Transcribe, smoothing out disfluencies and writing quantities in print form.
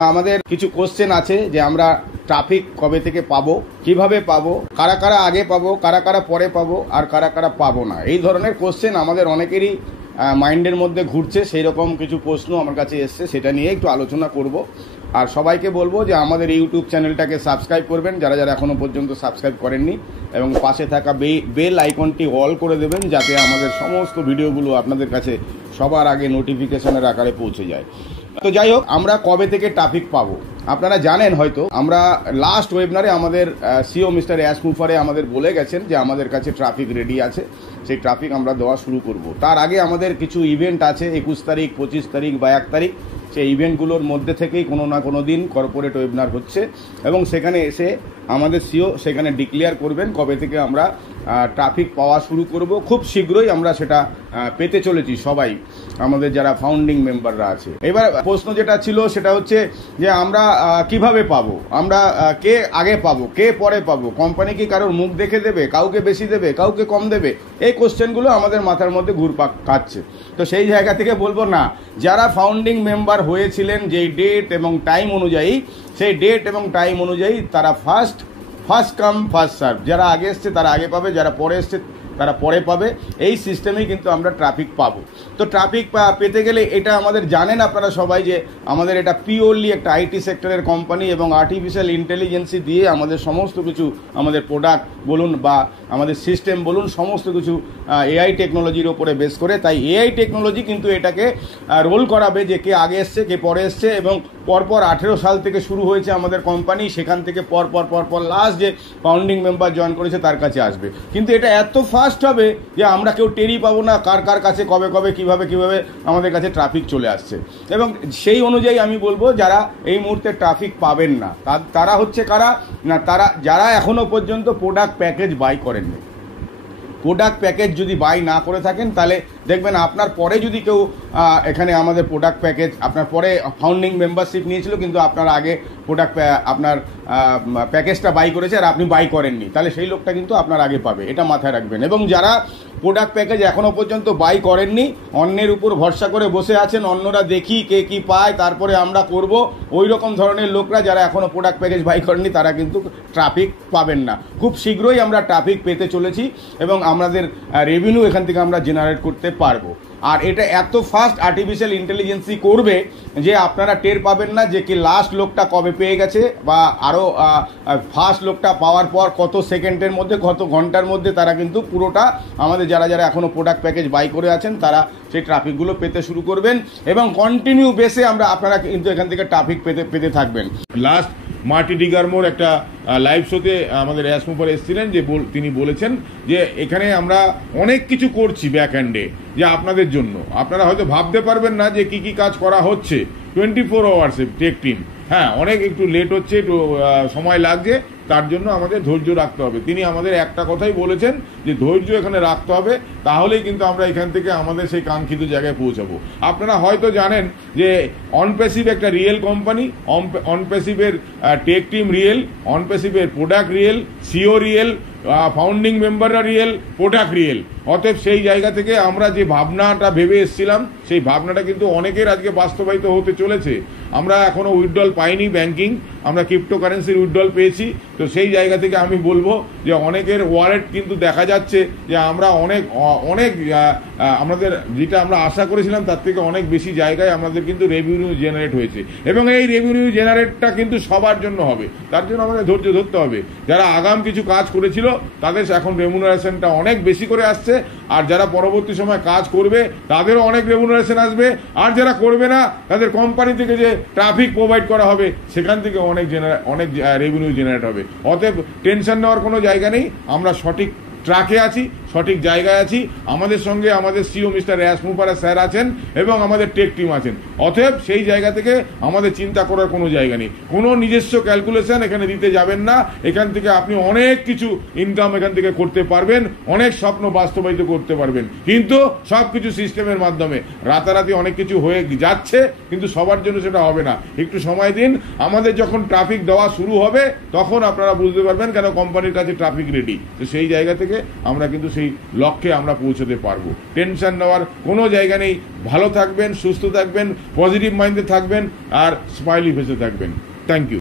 আমাদের কিছু কোশ্চেন আছে যে আমরা ট্রাফিক কবে থেকে পাবো, কিভাবে পাবো, কারা কারা আগে পাবো, কারা কারা পরে পাবো, আর কারা কারা পাবো না। এই ধরনের কোশ্চেন আমাদের অনেকেরই মাইন্ডের মধ্যে ঘুরছে। সেই রকম কিছু প্রশ্ন আমার কাছে এসছে, সেটা নিয়ে একটু আলোচনা করব। আর সবাইকে বলবো যে আমাদের ইউটিউব চ্যানেলটাকে সাবস্ক্রাইব করবেন যারা যারা এখনও পর্যন্ত সাবস্ক্রাইব করেননি, এবং পাশে থাকা বেল আইকনটি অল করে দেবেন যাতে আমাদের সমস্ত ভিডিওগুলো আপনাদের কাছে সবার আগে নোটিফিকেশনের আকারে পৌঁছে যায়। তো যাই হোক, আমরা কবে থেকে ট্রাফিক পাবো আপনারা জানেন হয়তো। আমরা লাস্ট ওয়েবিনারে আমাদের সিও মিস্টার অ্যাশ মুফারে আমাদের বলে গেছেন যে আমাদের কাছে ট্রাফিক রেডি আছে, সেই ট্রাফিক আমরা দেওয়া শুরু করব। তার আগে আমাদের কিছু ইভেন্ট আছে 21 তারিখ, 25 তারিখ বা 1 তারিখ। সেই ইভেন্টগুলোর মধ্যে থেকেই কোনো না কোনো দিন কর্পোরেট ওয়েবিনার হচ্ছে, এবং সেখানে এসে আমাদের সিও সেখানে ডিক্লেয়ার করবেন কবে থেকে আমরা ট্রাফিক পাওয়া শুরু করব। খুব শীঘ্রই আমরা সেটা পেতে চলেছি সবাই, আমাদের যারা ফাউন্ডিং মেম্বাররা আছে। এবার প্রশ্ন যেটা ছিল সেটা হচ্ছে যে আমরা কিভাবে পাবো, আমরা কে আগে পাবো, কে পরে পাবো, কোম্পানি কি কারোর মুখ দেখে দেবে, কাউকে বেশি দেবে, কাউকে কম দেবে, এই কোশ্চেনগুলো আমাদের মাথার মধ্যে ঘুরপাক খাচ্ছে। তো সেই জায়গা থেকে বলবো না, যারা ফাউন্ডিং মেম্বার হয়েছিলেন যেই ডেট এবং টাইম অনুযায়ী, সেই ডেট এবং টাইম অনুযায়ী তারা ফার্স্ট কাম ফার্স্ট সার্ভ। যারা আগে এসছে তারা আগে পাবে, যারা পরে এসছে তারা পরে পাবে। এই সিস্টেমেই কিন্তু আমরা ট্রাফিক পাবো। তো ট্রাফিক পেতে গেলে এটা আমাদের জানেন আপনারা সবাই যে আমাদের এটা পিওরলি একটা আইটি সেক্টরের কোম্পানি, এবং আর্টিফিশিয়াল ইন্টেলিজেন্সি দিয়ে আমাদের সমস্ত কিছু, আমাদের প্রোডাক্ট বলুন বা আমাদের সিস্টেম বলুন, সমস্ত কিছু এআই টেকনোলজির ওপরে বেস করে। তাই এআই টেকনোলজি কিন্তু এটাকে রোল করাবে যে কে আগে এসছে কে পরে এসছে, এবং পরপর 18 সাল থেকে শুরু হয়েছে আমাদের কোম্পানি, সেখান থেকে পরপর লাস্ট যে ফাউন্ডিং মেম্বার জয়েন করেছে তার কাছে আসবে। কিন্তু এটা এত ফাস্ট হবে যে আমরা কেউ টেরই পাবো না কার কার কাছে কবে কিভাবে আমাদের কাছে ট্রাফিক চলে আসছে। এবং সেই অনুযায়ী আমি বলবো যারা এই মুহূর্তে ট্রাফিক পাবেন না তারা হচ্ছে কারা না, তারা যারা এখনো পর্যন্ত প্রোডাক্ট প্যাকেজ বাই করেননি। প্রোডাক্ট প্যাকেজ যদি বাই না করে থাকেন তাহলে দেখবেন আপনার পরে যদি কেউ এখানে আমাদের প্রোডাক্ট প্যাকেজ, আপনার পরে ফাউন্ডিং মেম্বারশিপ নিয়েছিল কিন্তু আপনার আগে প্রোডাক্ট আপনার প্যাকেজটা বাই করেছে আর আপনি বাই করেননি, তাহলে সেই লোকটা কিন্তু আপনার আগে পাবে, এটা মাথায় রাখবেন। এবং যারা প্রোডাক্ট প্যাকেজ এখনও পর্যন্ত বাই করেননি, অন্যের উপর ভরসা করে বসে আছেন, অন্যরা দেখি কে কী পায় তারপরে আমরা করব, ওই রকম ধরনের লোকরা যারা এখনও প্রোডাক্ট প্যাকেজ বাই করেননি তারা কিন্তু ট্রাফিক পাবেন না। খুব শীঘ্রই আমরা ট্রাফিক পেতে চলেছি এবং আমাদের রেভিনিউ এখান থেকে আমরা জেনারেট করতে পারবো। আর এটা এত ফাস্ট আর্টিফিশিয়াল ইন্টেলিজেন্সি করবে যে আপনারা টের পাবেন না যে কি লাস্ট লোকটা কবে পেয়ে গেছে, বা আরও ফার্স্ট লোকটা পাওয়ার পর কত সেকেন্ডের মধ্যে, কত ঘন্টার মধ্যে তারা কিন্তু পুরোটা আমাদের যারা যারা এখনও প্রোডাক্ট প্যাকেজ বাই করে আছেন তারা সেই ট্রাফিকগুলো পেতে শুরু করবেন, এবং কন্টিনিউ বেসে আপনারা কিন্তু এখান থেকে ট্রাফিক পেতে থাকবেন। লাস্ট মার্টি ডিগারমোর একটা লাইভ শোতে আমাদের অ্যাশ মুফার এসেছিলেন, যে তিনি বলেছেন যে এখানে আমরা অনেক কিছু করছি ব্যাক হ্যান্ডে, যে আপনাদের জন্য আপনারা হয়তো ভাবতে পারবেন না যে কি কি কাজ করা হচ্ছে 24 আওয়ার্সে টেক টিম। হ্যাঁ, অনেক একটু লেট হচ্ছে, একটু সময় লাগছে, তার জন্য আমাদের ধৈর্য রাখতে হবে। তিনি আমাদের একটা কথাই বলেছেন যে ধৈর্য এখানে রাখতে হবে, তাহলেই কিন্তু আমরা এখান থেকে আমাদের সেই কাঙ্ক্ষিত জায়গায় পৌঁছাবো। আপনারা হয়তো জানেন যে অনপ্যাসিভ একটা রিয়েল কোম্পানি, অনপ্যাসিভের টেক টিম রিয়েল, অনপ্যাসিভের product real, CEO real, founding মেম্বাররা রিয়েল, প্রোডাক্ট রিয়েল। অতএব সেই জায়গা থেকে আমরা যে ভাবনাটা ভেবে এসেছিলাম সেই ভাবনাটা কিন্তু অনেকের আজকে বাস্তবায়িত হতে চলেছে। আমরা এখনো উইথড্রল পাইনি ব্যাংকিং, আমরা ক্রিপ্টোকারেন্সির উইথড্রল পেয়েছি। তো সেই জায়গা থেকে আমি বলবো যে অনেকের ওয়ালেট কিন্তু দেখা যাচ্ছে যে আমরা অনেক আমাদের যেটা আমরা আশা করেছিলাম তার থেকে অনেক বেশি জায়গায় আমাদের কিন্তু রেভিনিউ জেনারেট হয়েছে, এবং এই রেভিনিউ জেনারেটটা কিন্তু সবার জন্য হবে। তার জন্য আমাদের ধৈর্য ধরতে হবে। যারা আগাম কিছু কাজ করেছিল তাদের এখন রেমুনারেশনটা অনেক বেশি করে আসছে, আর যারা পরবর্তী সময় কাজ করবে তাদেরও অনেক রেমুনারেশন আসবে, আর যারা করবে না তাদের কোম্পানি থেকে যে ট্রাফিক প্রোভাইড করা হবে সেখান থেকে অনেক রেভিনিউ জেনারেট হবে। অতএব টেনশন নেওয়ার কোনো জায়গা নেই, আমরা সঠিক ট্র্যাকে আছি, সঠিক জায়গায় আছি। আমাদের সঙ্গে আমাদের সিও মিস্টার অ্যাশ মুফারা স্যার আছেন এবং আমাদের টেক টিম আছেন। অতএব সেই জায়গা থেকে আমাদের চিন্তা করার কোনো জায়গা নেই, কোনো নিজস্ব ক্যালকুলেশন এখানে দিতে যাবেন না। এখান থেকে আপনি অনেক কিছু ইনকাম এখান থেকে করতে পারবেন, অনেক স্বপ্ন বাস্তবায়িত করতে পারবেন, কিন্তু সব কিছু সিস্টেমের মাধ্যমে। রাতারাতি অনেক কিছু হয়ে যাচ্ছে, কিন্তু সবার জন্য সেটা হবে না। একটু সময় দিন, আমাদের যখন ট্রাফিক দেওয়া শুরু হবে তখন আপনারা বুঝতে পারবেন কেন কোম্পানির কাছে ট্রাফিক রেডি। তো সেই জায়গা থেকে আমরা কিন্তু সেই সেই লক্ষ্যে আমরা পৌঁছতে পারবো। টেনশন নেওয়ার কোনো জায়গা নেই। ভালো থাকবেন, সুস্থ থাকবেন, পজিটিভ মাইন্ডে থাকবেন আর স্মাইলি ফেসে থাকবেন। Thank you.